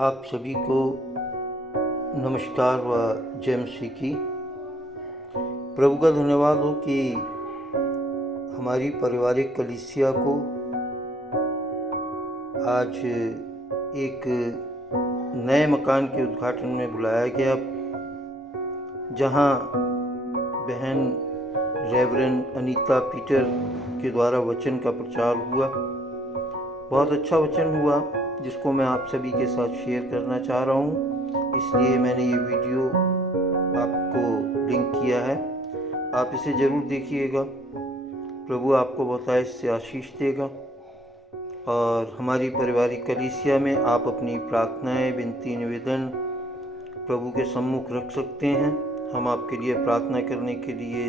आप सभी को नमस्कार व जय मसीह की। प्रभु का धन्यवाद हो कि हमारी पारिवारिक कलीसिया को आज एक नए मकान के उद्घाटन में बुलाया गया, जहां बहन रेवरेंड अनीता पीटर के द्वारा वचन का प्रचार हुआ। बहुत अच्छा वचन हुआ जिसको मैं आप सभी के साथ शेयर करना चाह रहा हूँ, इसलिए मैंने ये वीडियो आपको लिंक किया है। आप इसे ज़रूर देखिएगा। प्रभु आपको बहुत इससे आशीष देगा। और हमारी पारिवारिक कलीसिया में आप अपनी प्रार्थनाएं, विनती, निवेदन प्रभु के सम्मुख रख सकते हैं। हम आपके लिए प्रार्थना करने के लिए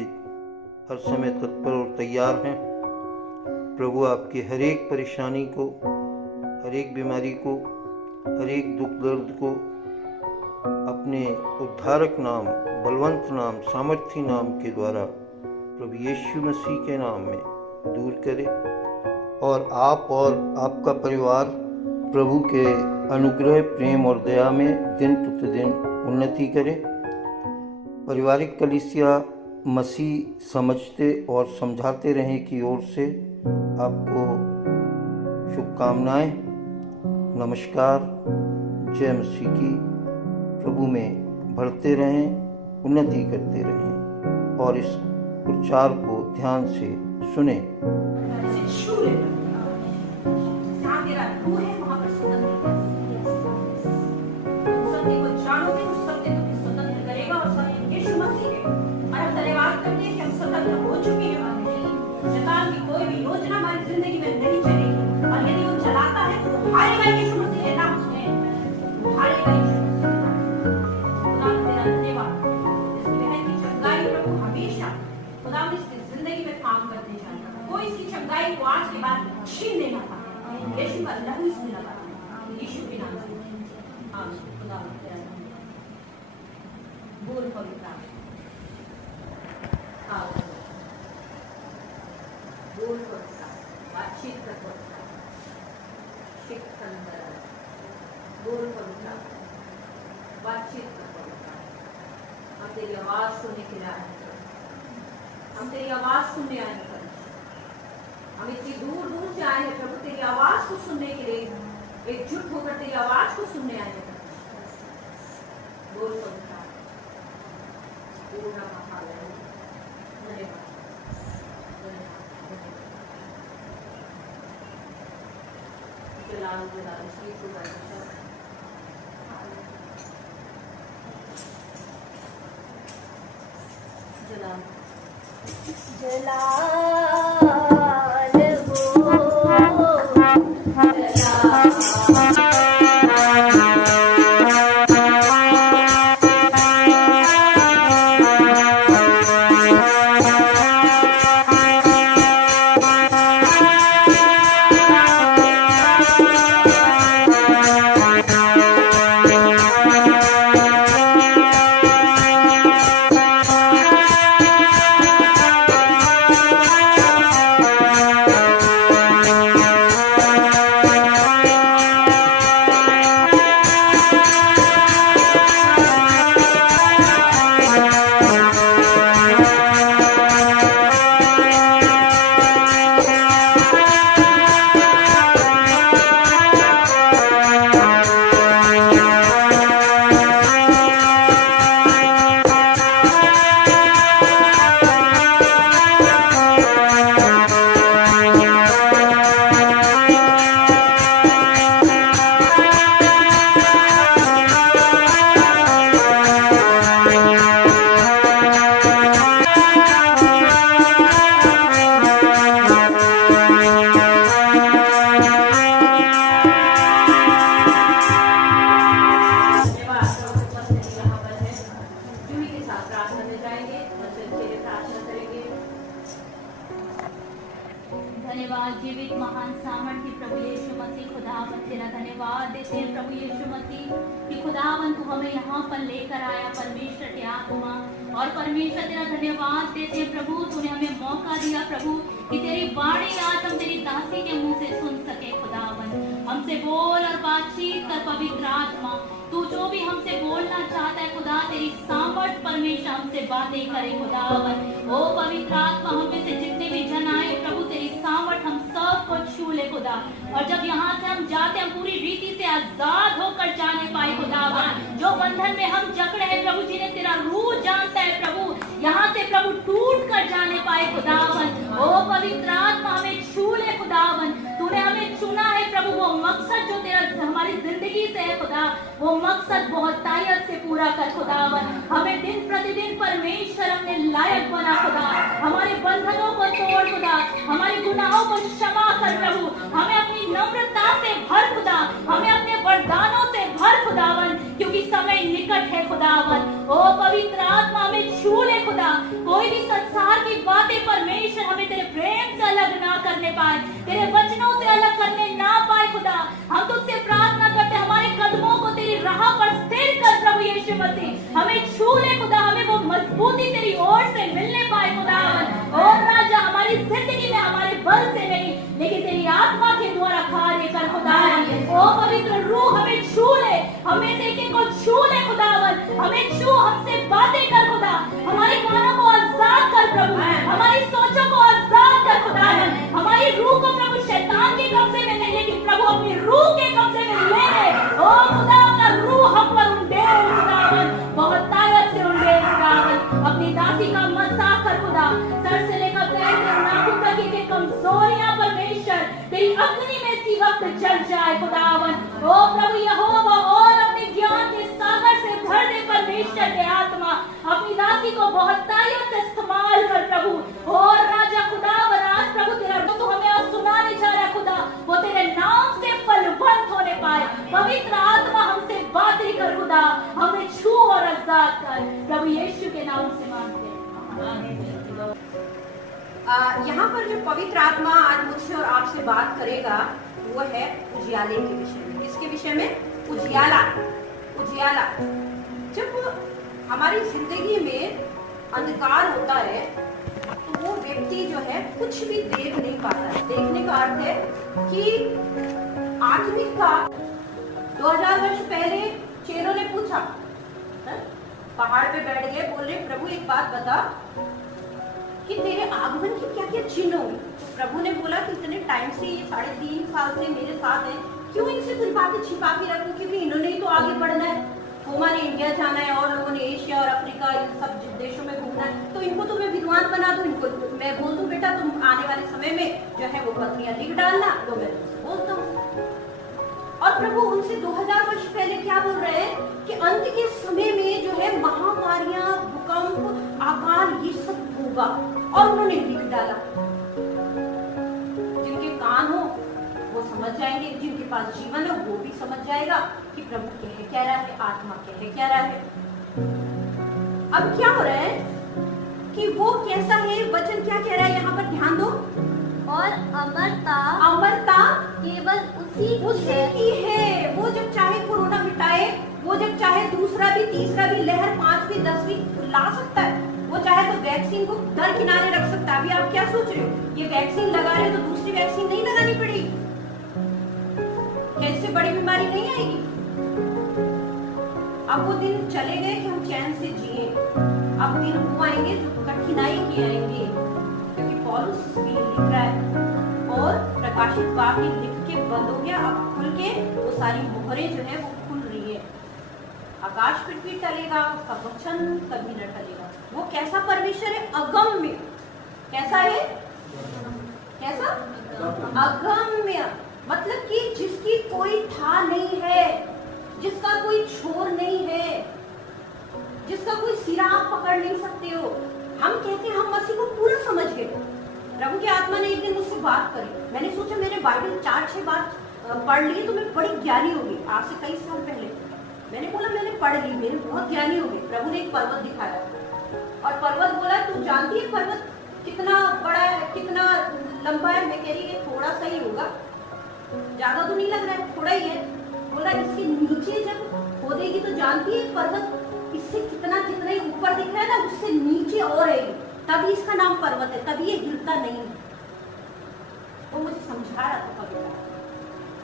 हर समय तत्पर और तैयार हैं। प्रभु आपकी हर एक परेशानी को, हर एक बीमारी को, हर एक दुख दर्द को अपने उद्धारक नाम, बलवंत नाम, सामर्थी नाम के द्वारा प्रभु यीशु मसीह के नाम में दूर करे और आप और आपका परिवार प्रभु के अनुग्रह, प्रेम और दया में दिन प्रतिदिन उन्नति करे। पारिवारिक कलीसिया मसीह समझते और समझाते रहें की ओर से आपको शुभकामनाएं। नमस्कार, जय मसीह की। प्रभु में बढ़ते रहें, उन्नति करते रहें और इस प्रचार को ध्यान से सुने। कोई भी योजना हमारी जिंदगी में नहीं चलेगी और यदि वो चलाता है तो हारेगा यीशु मसीह के नाम से, हारेगा यीशु मसीह। खुदा तेरा धन्यवाद। इस बहन की चंगाई प्रभु हमेशा खुदा इसकी जिंदगी में काम करते जाएगा। कोई इसकी चंगाई को आज के बाद छीन नहीं पाता। यीशु का लहू इसमें लगा है, यीशु के नाम से। आमीन। खुदा तेरा धन्यवाद। बोल पवित्र आओ बोल करता, बातचीत करता, शिक्षण करता, बोल करता, बातचीत करता। हम तेरी आवाज सुनने के लिए आए हैं। हम तेरी आवाज सुनने आए हैं। हम इतनी दूर दूर से आए हैं प्रभु, तेरी आवाज को सुनने के लिए एकजुट होकर तेरी आवाज को सुनने आए हैं। बोल करता, पूर्ण महालय। धन्यवाद। जलाल जलाल श्री खुदा जलाल धन्यवाद जीवित महान सामर्थ्य प्रभु यीशु मसीह। खुदावन तेरा धन्यवाद देते हैं प्रभु यीशु मसीह कि खुदावन तू हमें यहाँ पर लेकर आया परमेश्वर के आत्मा। और परमेश्वर तेरा धन्यवाद देते हैं प्रभु, तूने हमें मौका दिया प्रभु कि तेरी वाणी आज हम तेरी दासी के मुंह से सुन सके। खुदावन हमसे बोल और बातचीत कर पवित्र आत्मा। तू जो भी हमसे बोलना चाहता है खुदा, तेरी सामर्थ परमेश्वर हमसे बातें करे खुदावन। ओ पवित्र आत्मा, हम में से जितने भी जन आए प्रभु, तेरी सामर्थ हम सबको छू ले खुदा। और जब यहाँ से हम जाते हैं, पूरी रीति से आजाद होकर जाने पाए खुदावन। जो बंधन में हम जकड़े हैं प्रभु, जिन्हें तेरा रूह जानता है प्रभु, यहाँ से प्रभु टूट कर जाने पाए खुदावन। ओ पवित्र आत्मा, हमें छू ले खुदावन। तूने हमें चुना है प्रभु, वो मकसद जो तेरा हमारी जिंदगी से है खुदा, वो मकसद बहुत तायत से पूरा कर खुदावन। हमें दिन प्रतिदिन परमेश्वर अपने लायक बना खुदा। हमारे बंधनों को तोड़ खुदा, हमारे गुनाहों को क्षमा कर प्रभु। हमें अपनी नम्रता से भर खुदा, हमें अपने वरदानों से भर खुदावन, क्योंकि समय निकट है खुदावन। ओ पवित्र आत्मा, हमें छू ले खुदा। कोई भी संसार की बातें परमेश्वर हमें तेरे प्रेम से अलग ना करने पाए, तेरे वचनों से अलग करने ना पाए खुदा। हम तुझसे प्रार्थना करते, हमारे कदमों को तेरी राह पर स्थिर कर प्रभु यीशु मसीह। हमें छू ले खुदा, हमें वो मजबूती तेरी ओर से मिलने पाए खुदावन। और राजा, हमारी जिंदगी में हमारे बल से नहीं, लेकिन तेरी आत्मा के द्वारा कार्य कर खुदावन। ओ पवित्र रूह, हमें छू ले, हमें से एक को छू ले खुदावन। हमें छू, हमसे बातें कर खुदा। हमारे कानों को आजाद कर प्रभु, हमारी सोचों को आजाद कर खुदावन। हमारी रूह को प्रभु शैतान के कब्जे में नहीं, लेकिन प्रभु अपनी रूह के कब्जे में ले ले। ओ खुदा, अपना रूह हम पर उंडेल खुदावन, बहुत ताकत से उंडेल खुदावन। अपनी दासी का मसा कर खुदा, सर से लेकर पैर तक, नाखून तक की कमजोरियां परमेश्वर तेरी अग्नि में इसी वक्त जल जाए खुदावन। ओ प्रभु यहोवा, और अपने ज्ञान के सागर से भर दे परमेश्वर के आत्मा। अपनी दासी को बहुत ताकत से इस्तेमाल कर प्रभु। और राजा खुदावन, आज प्रभु तेरा तो हमें आज सुनाने जा रहा है खुदा, वो तेरे नाम से फलवंत होने पाए। पवित्र आत्मा, हमसे बातें कर खुदा, हमें छू और आजाद कर प्रभु यीशु के नाम से मांगते हैं। यहाँ पर जो पवित्र आत्मा आज मुझसे और आपसे बात करेगा वो है उजियाले के विषय में। इसके विषय में उजियाला। उजियाला, जब हमारी जिंदगी में अंधकार होता है तो वो व्यक्ति जो है कुछ भी देख नहीं पाता है। देखने का अर्थ है कि आत्मिक का 2000 वर्ष पहले चेलों ने पूछा, पहाड़ पे बैठ गए, बोल रहे प्रभु एक बात बता कि तेरे आगमन की क्या क्या चिन्ह होंगे। तो प्रभु ने बोला कि इतने टाइम से, ये 3.5 साल से मेरे साथ है, क्यों इनसे कुछ बातें छिपा के रखूं, क्योंकि इन्होंने ही तो आगे बढ़ना है। थोमा ने इंडिया जाना है और लोगों ने एशिया और अफ्रीका, इन सब देशों में घूमना है, तो इनको तो मैं विद्वान बना दूं, इनको मैं बोल दूं बेटा तुम आने वाले समय में जो है वो पत्रियां लिख डालना, तो मैं तुमसे बोलता हूँ। और प्रभु उनसे 2000 वर्ष पहले क्या बोल रहे हैं कि अंत के समय में जो है महामारियां, भूकंप, अकाल, ये सब होगा। और उन्होंने लिख डाला। जिनके कान हो वो समझ जाएंगे, जिनके पास जीवन है वो भी समझ जाएगा कि प्रभु कह रहा है, आत्मा कह रहा है। अब क्या हो रहा है कि वो कैसा है, वचन क्या कह रहा है यहाँ पर ध्यान दो। और अमरता केवल उसी की है। वो जब चाहे कोरोना मिटाए, वो जब चाहे दूसरा भी, तीसरा भी लहर, 5वीं 10वीं ला सकता है। वो चाहे तो वैक्सीन को दर किनारे रख सकता है। अभी आप क्या सोच रहे हो, ये वैक्सीन लगा रहे हो तो दूसरी वैक्सीन नहीं लगानी पड़ेगी, कैसे बड़ी बीमारी नहीं आएगी। अब वो दिन चले गए कि हम चैन से जिए। अब दिन वो आएंगे जो कठिनाई के आएंगे, क्योंकि पौलुस भी लिख रहा है और प्रकाशित वाक्य लिख के बंद हो गया, अब खुल के वो सारी मोहरें जो है वो खुल रही है। आकाश पृथ्वी टलेगा, उसका वचन कभी न टलेगा। वो कैसा परमेश्वर है, अगम्य। कैसा है, कैसा अगम्य, मतलब कि जिसकी कोई था नहीं है, जिसका कोई छोर नहीं है, जिसका कोई सिरा आप पकड़ नहीं सकते हो। हम कहते हैं हम मसीह को पूरा समझ गए। प्रभु की आत्मा ने एक दिन मुझसे बात करी, मैंने सोचा मैंने बाइबल 4-6 बार पढ़ ली तो मैं बड़ी ज्ञानी हो गई। आज से कई साल पहले मैंने बोला मैंने पढ़ ली, मेरे बहुत ज्ञानी हो गई। प्रभु ने एक पर्वत दिखाया और पर्वत बोला तू जानती है पर्वत कितना बड़ा है, कितना लंबा है। मैं कह रही है थोड़ा सा ही होगा, ज्यादा तो नहीं लग रहा है, थोड़ा ही है। बोला इसके नीचे जब खोदेगी तो जानती है पर्वत इससे कितना, जितना ही ऊपर दिख रहा है ना उससे नीचे और है, तभी इसका नाम पर्वत है, तभी ये हिलता नहीं है। वो मुझे समझा रहा था पवित्र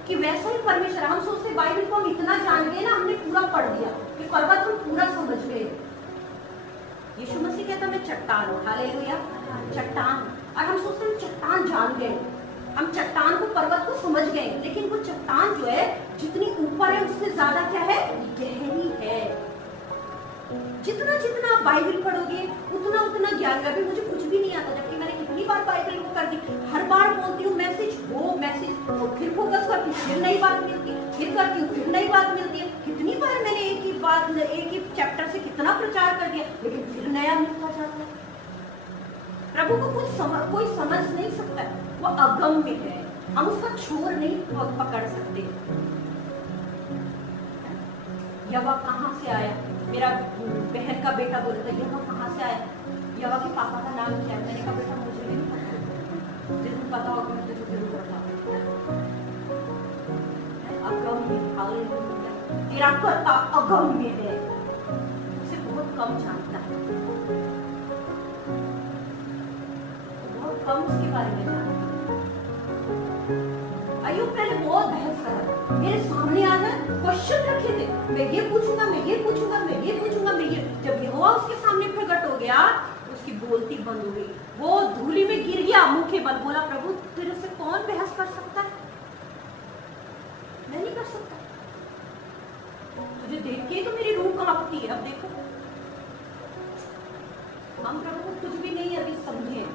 कि वैसा ही परमेश्वर। हम सोचते बाइबल को हम इतना जान गए ना, हमने पूरा पढ़ दिया कि पर्वत हम पूरा समझ गए। यीशु मसीह कहता मैं चट्टान हूँ, हालेलुया, चट्टान। और हम सोचते हैं चट्टान जान गए, हम चट्टान को, पर्वत को समझ गए, लेकिन वो चट्टान जो है जितनी ऊपर है उससे ज्यादा क्या है, गहरी है। जितना जितना आप बाइबल पढ़ोगे उतना उतना ज्ञान का भी। मुझे कुछ भी नहीं आता, जबकि मैंने कितनी बार बाइबल को कर दी, हर बार बोलती हूँ मैसेज, वो मैसेज, तो फिर फोकस करती हूँ, फिर नई बात मिलती है, फिर करती हूँ, फिर नई बात मिलती है। कितनी बार मैंने एक ही बात, एक ही चैप्टर से कितना प्रचार कर दिया, लेकिन फिर नया मिलता जाता है। प्रभु को कोई समझ नहीं सकता है, वो अगम्य है, हम उसका छोर नहीं पकड़ सकते। यवा कहाँ से आया, मेरा बहन का बेटा बोलता है यवा कहाँ से आया, यवा के पापा का नाम क्या है। मैंने कहा बेटा मुझे भी नहीं पता, जिस दिन पता होगा मुझे तो जरूर बता। अगम्य, हालेलुया, तेरा कर्ता अगम्य है, उसे बहुत कम जानता है, बहुत कम उसके बारे में जानता है। अय्यूब पहले बहुत बहस कर रहा था, मेरे सामने आ जाए, क्वेश्चन रखे थे, मैं ये पूछूंगा, मैं ये पूछूंगा, मैं ये पूछूंगा, मैं ये। जब यहोवा उसके सामने प्रकट हो गया, उसकी बोलती बंद हो गई, वो धूली में गिर गया, मुंह के बल। बोला प्रभु तेरे से कौन बहस कर सकता है, मैं नहीं कर सकता, तुझे देख के तो मेरी रूह कांपती है। अब देखो हम प्रभु को कुछ भी नहीं अभी समझे,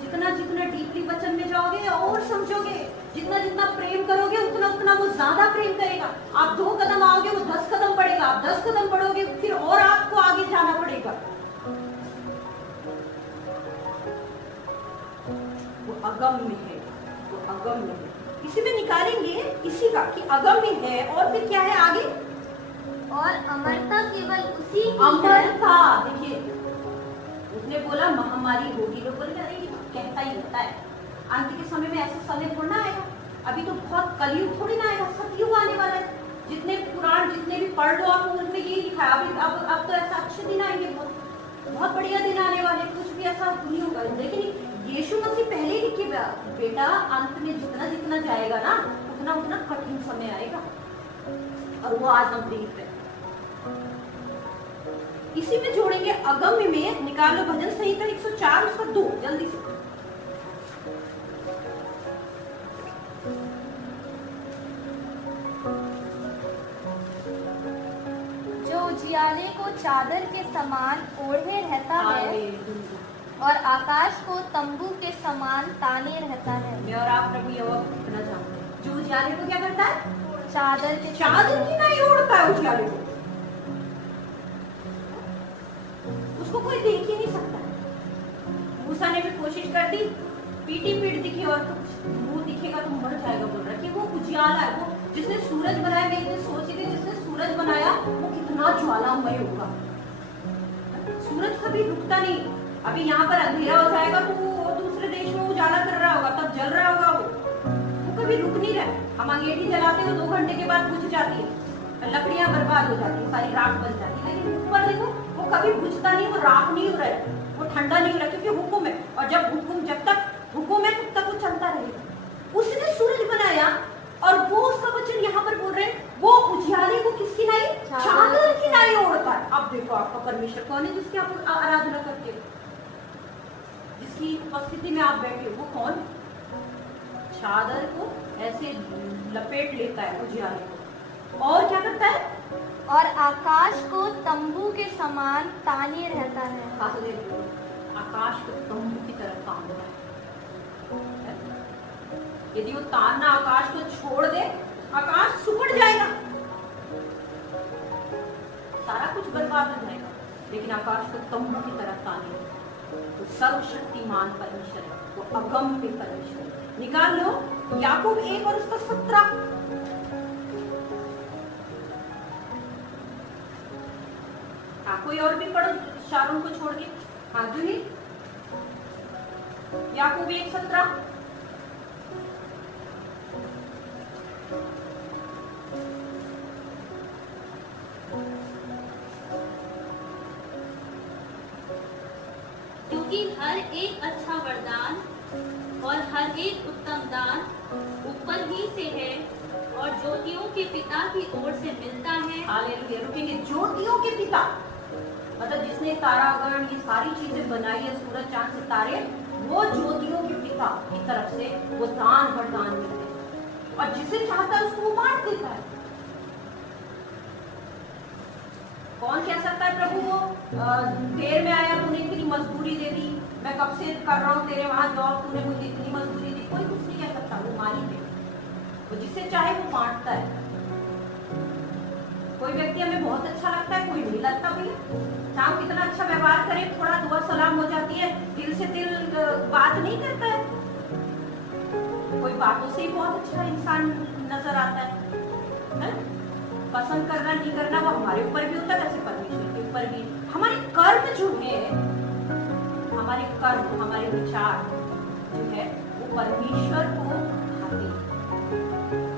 जितना जितना डीपली वचन में जाओगे और समझोगे, जितना जितना प्रेम करोगे उतना उतना वो ज्यादा प्रेम करेगा। आप 2 कदम आओगे वो 10 कदम बढ़ेगा, आप 10 कदम बढ़ोगे फिर और आपको आगे जाना पड़ेगा। वो अगम्य है, वो अगम्य है। इसी में निकालेंगे इसी का कि अगम्य है, और फिर क्या है आगे, और अमरता केवल उसी की है। अमरता। देखिए उसने बोला महामारी होगी, लोग बोले अरे ये कहता ही होता है, अंत के समय में ऐसा समय थोड़ा आएगा, अभी तो बहुत कलयुग थोड़ी ना आएगा, सतयुग आने वाला है। जितने पुराण जितने भी पढ़ लो आप, उनमें यही लिखा है अभी अब तो ऐसा अच्छे दिन आएंगे, बहुत बढ़िया दिन आने वाले, कुछ भी ऐसा नहीं होगा। लेकिन यीशु मसीह पहले ही लिखे बेटा अंत में जितना जितना जाएगा ना उतना उतना कठिन समय आएगा, और वो आज हम देख रहे हैं। इसी में जोड़ेंगे अगम्य में, निकालो भजन संहिता 104 उसका 2 जल्दी से। जो उजियाले को चादर के समान ओढ़े रहता है और आकाश को तंबू के समान ताने रहता है। मैं और आप प्रभु यहोवा को कितना जानते हैं, जो उजियाले को क्या करता है, चादर की नहीं ओढ़ता है उजियाले को, उसको कोई देख ही नहीं सकता। मूसा ने भी कोशिश कर दी, पीठ दिखी और कुछ मुंह दिखेगा तो मर जाएगा, बोल रहा है कि वो उजियाला है। वो जिसने सूरज बनाया, मैं इतने सोच रही थी जिसने सूरज बनाया वो कितना ज्वालामय होगा। सूरज कभी रुकता नहीं, अभी यहाँ पर अंधेरा हो जाएगा तो वो दूसरे देश में उजाला कर रहा होगा, तब जल रहा होगा, वो कभी रुक नहीं रहा। हम अंगीठी जलाते हैं 2 घंटे के बाद बुझ जाती है, लकड़ियां बर्बाद हो जाती है, सारी राख बन जाती है, लेकिन ऊपर देखो वो कभी बुझता नहीं, वो राख नहीं हो रहा है, वो ठंडा नहीं हो रहा, क्योंकि हुक्म है, और जब तक हुक्म है तब तक वो चलता रहेगा। उसने सूरज बनाया, और वो उसका वचन यहाँ पर बोल रहे हैं, वो उजियाले को किसकी नाई, चादर की नाई ओढ़ता है। अब देखो आपका परमेश्वर कौन है जिसकी आप आराधना करते हो, जिसकी उपस्थिति में आप बैठे हो, वो कौन, चादर को ऐसे लपेट लेता है उजियाले को, और क्या करता है, और आकाश को तंबू के समान ताने रहता है। आकाश को तंबू की तरह तान रहा है। यदि वो तानना आकाश को छोड़ दे, आकाश सुकड़ जाएगा, सारा कुछ बर्बाद हो जाएगा, लेकिन आकाश को तंबू की तरह ताने, तो सर्वशक्तिमान परमेश्वर है, वो अगम्य परमेश्वर है। निकाल लो याकूब 1 और उसका 17। हाँ कोई और भी पढ़ो शारोन को छोड़ के। हाँ जूही, याकूब 1:17। क्योंकि हर एक अच्छा वरदान और हर एक उत्तम दान ऊपर ही से है और ज्योतियों के पिता की ओर से मिलता है। हालेलुया। रुकेंगे, ज्योतियों के पिता मतलब जिसने तारागण ये सारी चीजें बनाई है, सूरज चांद सितारे, वो ज्योतियों के पिता की तरफ से वो दान वरदान मिलते हैं और जिसे चाहता है उसको वो बांट देता है। कौन कह सकता है प्रभु वो देर में आया, तूने इतनी मजदूरी दे दी, मैं कब से कर रहा हूँ तेरे वहां जॉब, तूने मुझे इतनी मजदूरी दी? कोई कुछ नहीं कह सकता, वो मालिक है, वो जिसे चाहे वो बांटता है। कोई व्यक्ति हमें बहुत अच्छा लगता है, कोई नहीं लगता भैया, चाहे हम कितना अच्छा व्यवहार करें, थोड़ा दुआ सलाम हो जाती है, दिल से दिल बात नहीं करता है। कोई बातों से ही बहुत अच्छा इंसान नजर आता है? पसंद करना नहीं करना वो हमारे ऊपर भी होता है, वैसे परमेश्वर के ऊपर भी। हमारे कर्म जो है, हमारे कर्म, हमारे विचार जो है वो परमेश्वर को भाते हैं।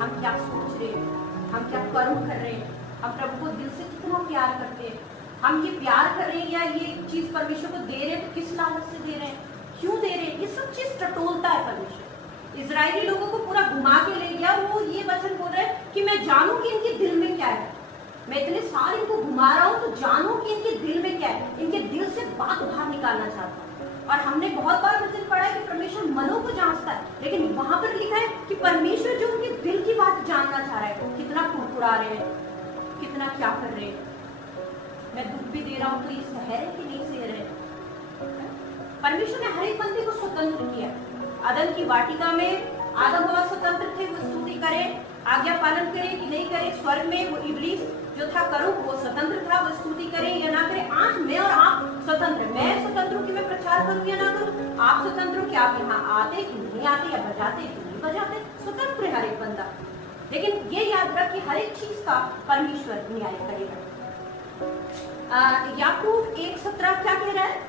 हम क्या सोच रहे हैं, हम क्या कर्म कर रहे हैं, हम प्रभु को दिल से कितना प्यार करते हैं, हम ये प्यार कर रहे हैं या ये चीज परमेश्वर को दे रहे हैं तो किस लालच से दे रहे हैं, क्यों दे रहे हैं, ये सब चीज टटोलता है परमेश्वर। इजरायली लोगों को पूरा घुमा के ले गया, वो ये वचन बोल रहे हैं कि मैं जानूं कि इनके दिल में क्या है, मैं इतने साल इनको घुमा रहा हूं तो जानूं कि इनके दिल में क्या है, इनके दिल से बात बाहर निकालना चाहता हूं। और हमने बहुत बार वचन पढ़ा है कि परमेश्वर मनों को जांचता है, लेकिन वहां पर लिखा है कि परमेश्वर जो उनके दिल की बात जानना चाह रहा है, कितना कुड़कुड़ा रहे हैं, कितना क्या कर रहे हैं, मैं दुख भी दे रहा हूं तो ये सह रहे कि नहीं सह रहे। परमेश्वर ने हर एक बंदे को स्वतंत्र किया। आदम की वाटिका में आदम हवा स्वतंत्र थे, वो स्तुति करें, आज्ञा पालन करें कि नहीं करें। स्वर्ग में वो इब्लीस जो था करूब, वो स्वतंत्र था, वो स्तुति करें या ना करें। आज मैं और आप स्वतंत्र, मैं स्वतंत्र हूं कि मैं प्रचार करूं या ना करूं, आप स्वतंत्र हो कि आप यहाँ आते कि नहीं आते, या बजाते कि नहीं बजाते, स्वतंत्र है हर एक बंदा। लेकिन ये याद रख कि हर एक चीज का परमेश्वर न्याय करेगा। याकूब 1:17 क्या कह रहा है?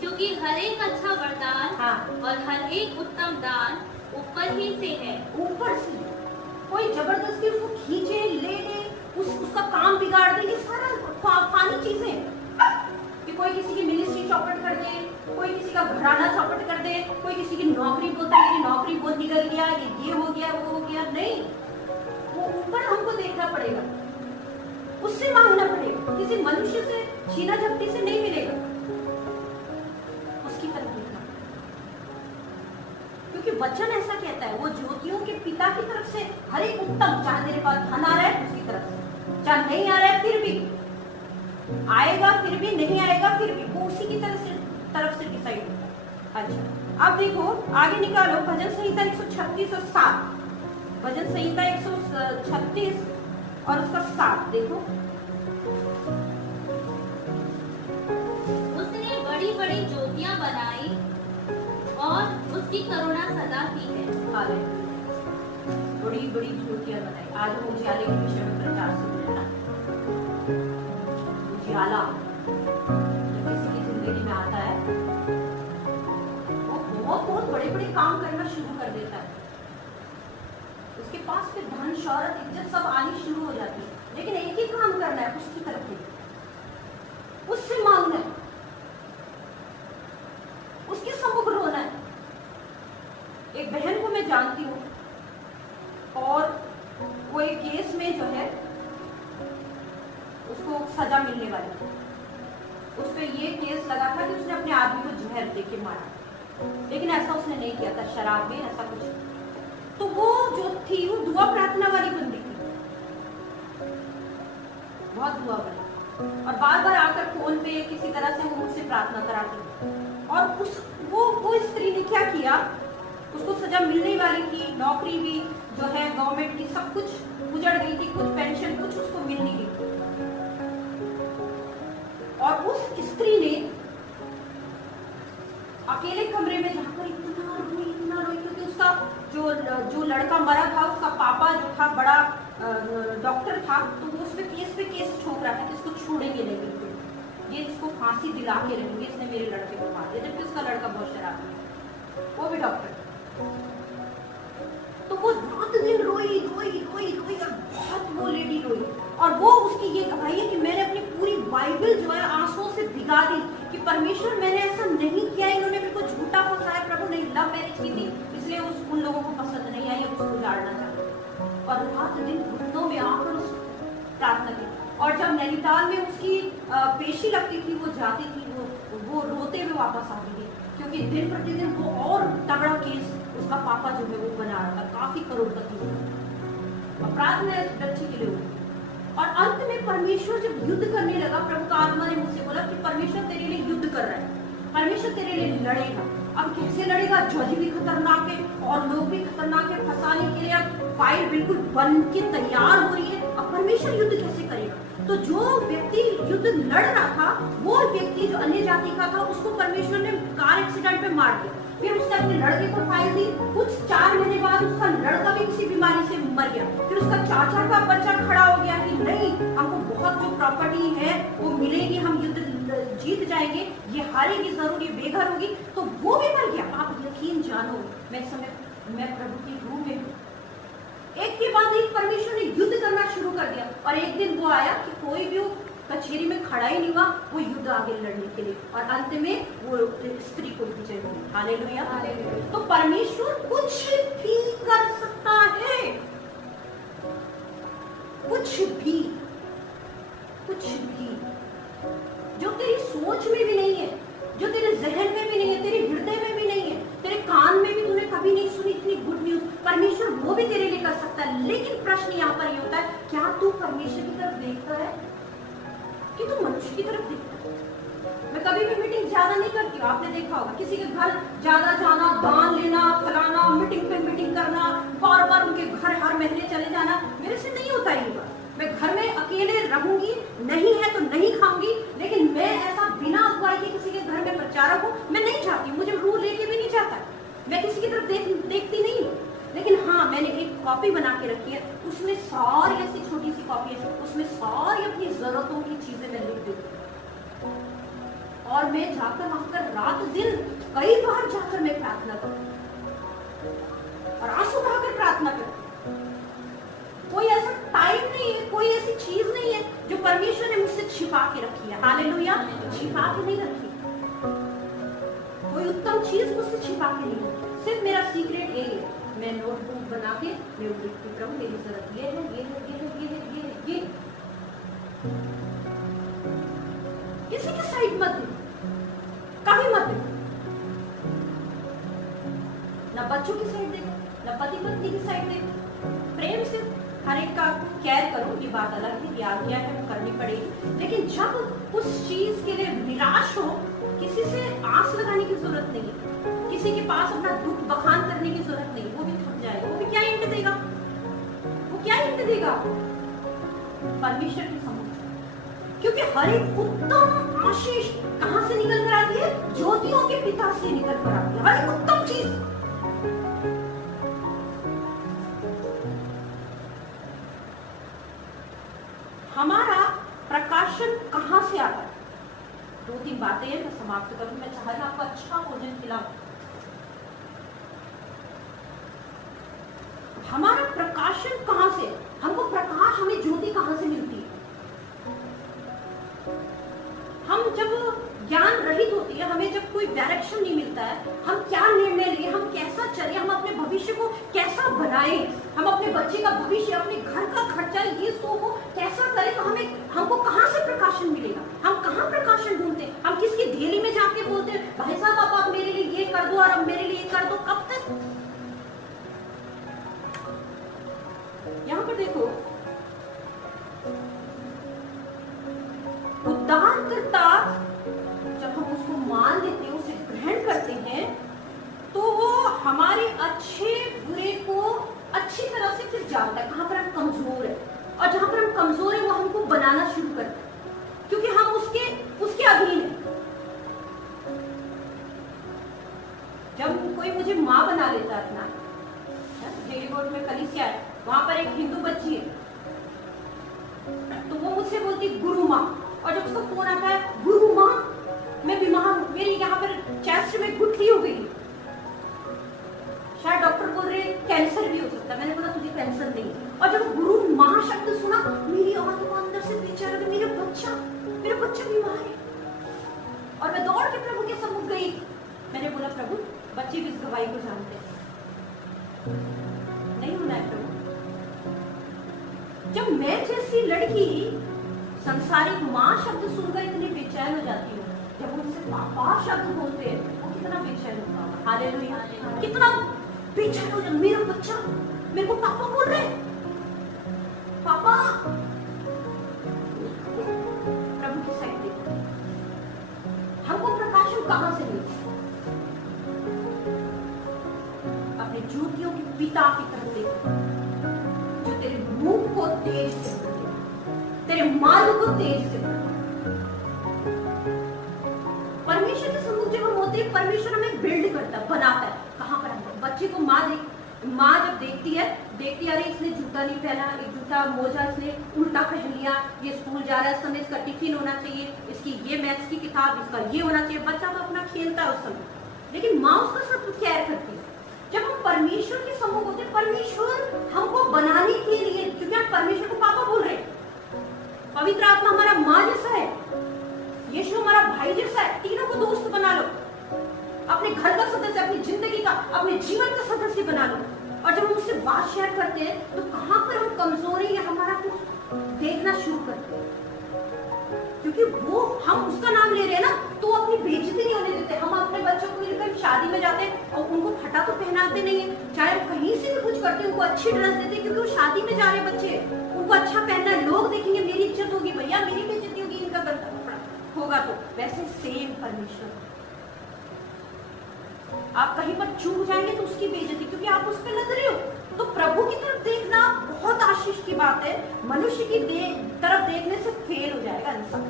क्योंकि हर एक अच्छा वरदान हाँ। और हर एक उत्तम दान ऊपर ही से है। ऊपर से, कोई जबरदस्ती उसको खींचे ले ले, उसका काम बिगाड़ दे, ये सारा फानी चीजें कि कोई किसी की मिनिस्ट्री चौपट कर दे, कोई किसी का घराना चौपट कर दे, कोई किसी की नौकरी बोलता है मेरी नौकरी बहुत निकल गया, ये हो गया वो हो गया। नहीं, वो ऊपर हमको देखना पड़ेगा, उससे मांगना पड़ेगा, किसी मनुष्य से छीना झपटी से नहीं मिलेगा, उसकी तरफ देखना। क्योंकि वचन ऐसा कहता है, वो ज्योतियों के पिता की तरफ से हर एक उत्तम, चाहे तेरे पास धन आ रहा है उसकी तरफ से, चाहे नहीं आ रहा है फिर भी आएगा, फिर भी नहीं आएगा फिर भी, वो उसी की तरफ से डिसाइड होता है। अच्छा, अब देखो आगे निकालो भजन संहिता 136 और 7, भजन संहिता 136 और उसका 7 देखो। उसने बड़ी बड़ी ज्योतियां बनाई और उसकी करुणा सदा की है। बड़ी बड़ी ज्योतियां बनाई। आज हम उजियाले के विषय में प्रचार सुन रहे हैं। उजियाला जब किसी की जिंदगी में आता है, वो बहुत बड़े बड़े काम करना शुरू कर देता है, उसके पास फिर धन शौहरत इज्जत सब आनी शुरू हो जाती है, लेकिन एक ही काम करना है, उसकी तरफ देखना, उससे मांगना है, उसके सम्मुख रोना है। एक बहन को मैं जानती हूँ और वो एक केस में जो है उसको सजा मिलने वाली थी। उस पर ये केस लगा था कि उसने अपने आदमी को जहर देके मारा, लेकिन ऐसा उसने नहीं किया था, शराब में ऐसा कुछ। तो वो जो थी वो दुआ प्रार्थना वाली बंदी थी, बहुत दुआ वाली, और बार बार आकर फोन पे किसी तरह से वो मुझसे प्रार्थना कराती। और वो स्त्री ने क्या किया, उसको सजा मिलने वाली थी, नौकरी भी जो है गवर्नमेंट की सब कुछ उजड़ गई थी, कुछ पेंशन कुछ उसको मिल नहीं गई। और उस स्त्री ने अकेले कमरे में जाकर इतना रोई, क्योंकि उसका जो लड़का मरा था, उसका पापा जो था बड़ा डॉक्टर था, तो वो उस पे केस ठोक रहा था कि इसको छोड़ेंगे नहीं बिल्कुल, ये इसको फांसी दिला के रहेंगे, इसने मेरे लड़के को मार दिया, जबकि उसका लड़का बहुत शराबी है, वो भी डॉक्टर। तो वो रात दिन रोई और बहुत वो लेडी रोई, और वो उसकी ये गवाही है कि मैंने अपनी पूरी बाइबल जो है आंसुओं से भिगा दी कि परमेश्वर मैंने ऐसा नहीं किया, इन्होंने मेरे को झूठा फंसाया, प्रभु ने लव मैरिज की थी, इसलिए उन लोगों को पसंद नहीं आई, उसको उजाड़ना चाहते। और रात दिन घुटनों में आकर उस प्रार्थना की। और जब नैनीताल में उसकी पेशी लगती थी, वो जाती थी, वो रोते हुए वापस आती थी, क्योंकि दिन प्रतिदिन वो और तगड़ा केस उसका पापा जो है वो बना रहा था, काफी करोड़पति हो। अपराध में बच्चे के लिए हुई। और अंत में परमेश्वर जब युद्ध करने लगा, प्रभु का आत्मा ने मुझसे बोला कि परमेश्वर तेरे लिए युद्ध कर रहा है, परमेश्वर तेरे लिए लड़ेगा। अब कैसे लड़ेगा? जज भी खतरनाक है और लोग भी खतरनाक है, फंसाने के लिए अब फाइल बिल्कुल बन के तैयार हो रही है। अब परमेश्वर युद्ध कैसे करेगा? तो जो व्यक्ति युद्ध लड़ रहा था, वो व्यक्ति जो अन्य जाति का था, उसको परमेश्वर ने कार एक्सीडेंट में मार दिया। फिर उसने अपने लड़के को फाइल दी। कुछ 4 महीने बाद उसका लड़का भी किसी बीमारी से मर गया। फिर उसका चाचा का बच्चा खड़ा हो गया कि नहीं, हमको बहुत जो प्रॉपर्टी है वो मिलेगी, हम युद्ध जीत जाएंगे, ये हारेगी जरूर, ये बेघर होगी, तो वो भी मर गया। आप यकीन जानो, मैं प्रभु की रूह में हूँ। एक के बाद एक परमेश्वर ने युद्ध करना शुरू कर दिया। और एक दिन वो आया कि कोई भी कचहरी में खड़ा ही नहीं हुआ, वो युद्ध आगे लड़ने के लिए, और अंत में वो स्त्री को विजय हो गई। हालेलुया। तो परमेश्वर कुछ भी कर सकता है, कुछ भी जो तेरी सोच में भी नहीं है, जो तेरे जहन में भी नहीं है, तेरे हृदय में भी नहीं है, तेरे कान में भी तूने कभी नहीं सुनी इतनी गुड न्यूज, परमेश्वर वो भी तेरे लिए कर सकता है। लेकिन प्रश्न यहाँ पर ये होता है, क्या तू परमेश्वर की तरफ देखता है कि तू मनुष्य की तरफ देखता है? मैं कभी भी मीटिंग ज्यादा नहीं करती हूँ, आपने देखा होगा, किसी के घर ज्यादा जाना, दान लेना, फलाना, मीटिंग पे मीटिंग करना, बार बार उनके घर हर महीने चले जाना, मेरे से नहीं होता ये बात। मैं घर में अकेले रहूंगी, नहीं है तो नहीं खाऊंगी, लेकिन मैं ऐसा बिना अगुवाई के किसी के घर में प्रचारक हूँ, मैं नहीं चाहती, मुझे रूह लेके भी नहीं चाहता, मैं किसी की तरफ देखती नहीं हूँ। लेकिन हाँ, मैंने एक कॉपी बना के रखी है, उसमें सारी ऐसी छोटी सी कॉपी है, उसमें सारी अपनी जरूरतों की चीजें मैं लिख देती हूँ। और मैं जाकर वहां पर रात दिन कई बार जाकर मैं प्रार्थना करती और आंसू बहाकर प्रार्थना करती। कोई ऐसा टाइम नहीं है, कोई ऐसी चीज नहीं है जो परमेश्वर ने मुझसे छिपा के रखी है। हालेलुया। छिपा के नहीं रखी, कोई उत्तम चीज मुझसे छिपा के नहीं रखी। सिर्फ मेरा सीक्रेट ये है, मैं नोटबुक बना के मैं लिखती रहूं, मेरी जरूरत ये है, ये है, ये है, ये है, ये है, ये। किसी की साइड मत दे, कभी मत दे, ना बच्चों की साइड दे, ना पति पत्नी की साइड दे। प्रेम से हर एक का केयर करो, ये बात अलग है, ये आज्ञा है, वो करनी पड़ेगी। लेकिन जब उस चीज के लिए निराश हो, किसी से आस लगाने की जरूरत नहीं है, किसी के पास अपना दुख बखान करने की जरूरत नहीं, वो भी थक जाएगा, वो भी क्या इंट देगा, वो क्या इंट देगा? परमेश्वर की समझ, क्योंकि हर एक उत्तम आशीष कहां से निकल कर आती है? ज्योतियों के पिता से निकल कर आती है हर एक उत्तम चीज। हमारा प्रकाशन कहां से आता है? 2-3 बातें हैं, मैं समाप्त करूं। मैं चाहती हूं आपको अच्छा भोजन खिलाऊं। हमारा प्रकाशन कहां से? हमको प्रकाश, हमें ज्योति कहां से मिलती है? हम जब ज्ञान रहित होती है, हमें जब कोई डायरेक्शन नहीं मिलता है, हम क्या निर्णय लें, हम कैसा चले, हम अपने भविष्य को कैसा बनाएं, हम अपने बच्चे का भविष्य, अपने घर का खर्चा, ये सब को कैसा करें, तो हमको कहां से प्रकाशन मिलेगा? हम कहां प्रकाशन ढूंढते हैं? हम किसकी धेली में जाके बोलते हैं, भाई साहब आप मेरे लिए ये कर दो और अब मेरे लिए ये कर दो? कब तक? यहाँ पर देखो, उद्धारकर्ता जब हम उसको मान लेते हैं, उसे ग्रहण करते हैं, तो वो हमारे अच्छे बुरे को अच्छी तरह से फिर जानता है, कहां पर हम कमजोर है, और जहां पर हम कमजोर है वो हमको बनाना शुरू करता है, क्योंकि हम उसके अधीन है। जब कोई मुझे माँ बना लेता है अपना, जेरीकोट में कलीसिया है, वहां पर एक हिंदू बच्ची है, तो वो मुझसे बोलती गुरु माँ, और जब उसका फोन आता है, गुरु माँ मैं बीमार हूँ, मेरी यहाँ पर चेस्ट में गुठली हो गई, शायद डॉक्टर बोल रहे कैंसर भी हो सकता है। मैंने बोला तुझे कैंसर नहीं। और जब गुरु माँ शब्द सुना, मेरी आत्मा अंदर से बेचारा था, मेरा बच्चा बीमार है, और मैं दौड़ के प्रभु के सम्मुख गई। मैंने बोला प्रभु, बच्चे भी इस गवाही को जानते हैं, नहीं होना है प्रभु, मैं जैसी लड़की संसारिक माँ शब्द सुनकर इतनी बेचैन हो जाती हूँ, जब उनसे पापा शब्द बोलते हैं वो कितना बेचैन होता होगा। हालेलुया, कितना बेचैन हो जाता, मेरा बच्चा मेरे को पापा बोल रहे हैं, पापा। प्रभु की साइड देखो, हमको प्रकाशन कहां से मिलता? अपने ज्योतियों के पिता की तरफ देखो, जो तेरे मुंह को तेज से भरते, तेरे मार्ग को तेज से भरते। परमेश्वर के सम्मुख जब हम होते हैं, परमेश्वर हमें बिल्ड करता है, बनाता है। कहां पर हम बच्चे को माँ जब देखती है, अरे इसने जूता नहीं पहना, एक जूता मोजा इसने उल्टा पहन लिया, ये स्कूल जा रहा है, इस समय इसका टिफिन होना चाहिए, इसकी ये मैथ्स की किताब, इसका ये होना चाहिए। बच्चा तो अपना खेलता है उस समय, लेकिन माँ उसका सब कुछ केयर करती है। जब हम परमेश्वर के सम्मुख होते हैं, परमेश्वर हमको बनाने के लिए, क्योंकि हम परमेश्वर को पापा बोल रहे हैं, पवित्र आत्मा हमारा माँ जैसा है, यीशु हमारा भाई जैसा है, तीनों को दोस्त बना लो, अपने घर का सदस्य, अपनी जिंदगी का, अपने जीवन का सदस्य बना लो। और जब हम उससे बात शेयर करते हैं, तो कहां पर हम कमजोरी या हमारा कुछ देखना शुरू करते हैं, क्योंकि वो हम उसका नाम ले रहे हैं ना, तो अपनी बेइज्जती नहीं होने देते। हम अपने बच्चों को लेकर शादी में जाते हैं और उनको फटा तो पहनाते नहीं है, चाहे वो कहीं से भी कुछ करते हैं, उनको अच्छी ड्रेस देते हैं, क्योंकि वो शादी में जा रहे बच्चे, उनको अच्छा पहनना है, लोग देखेंगे, मेरी इज्जत होगी, भैया मेरी बेइज्जती होगी, इनका गंदा कपड़ा होगा। तो वैसे सेम परमेश्वर, आप कहीं पर चूक जाएंगे तो उसकी बेइज्जती, क्योंकि आप उस पर नजरे हो। तो प्रभु की तरफ देखना बहुत आशीष की बात है। मनुष्य की तरफ देखने से फेल हो जाएगा इंसान।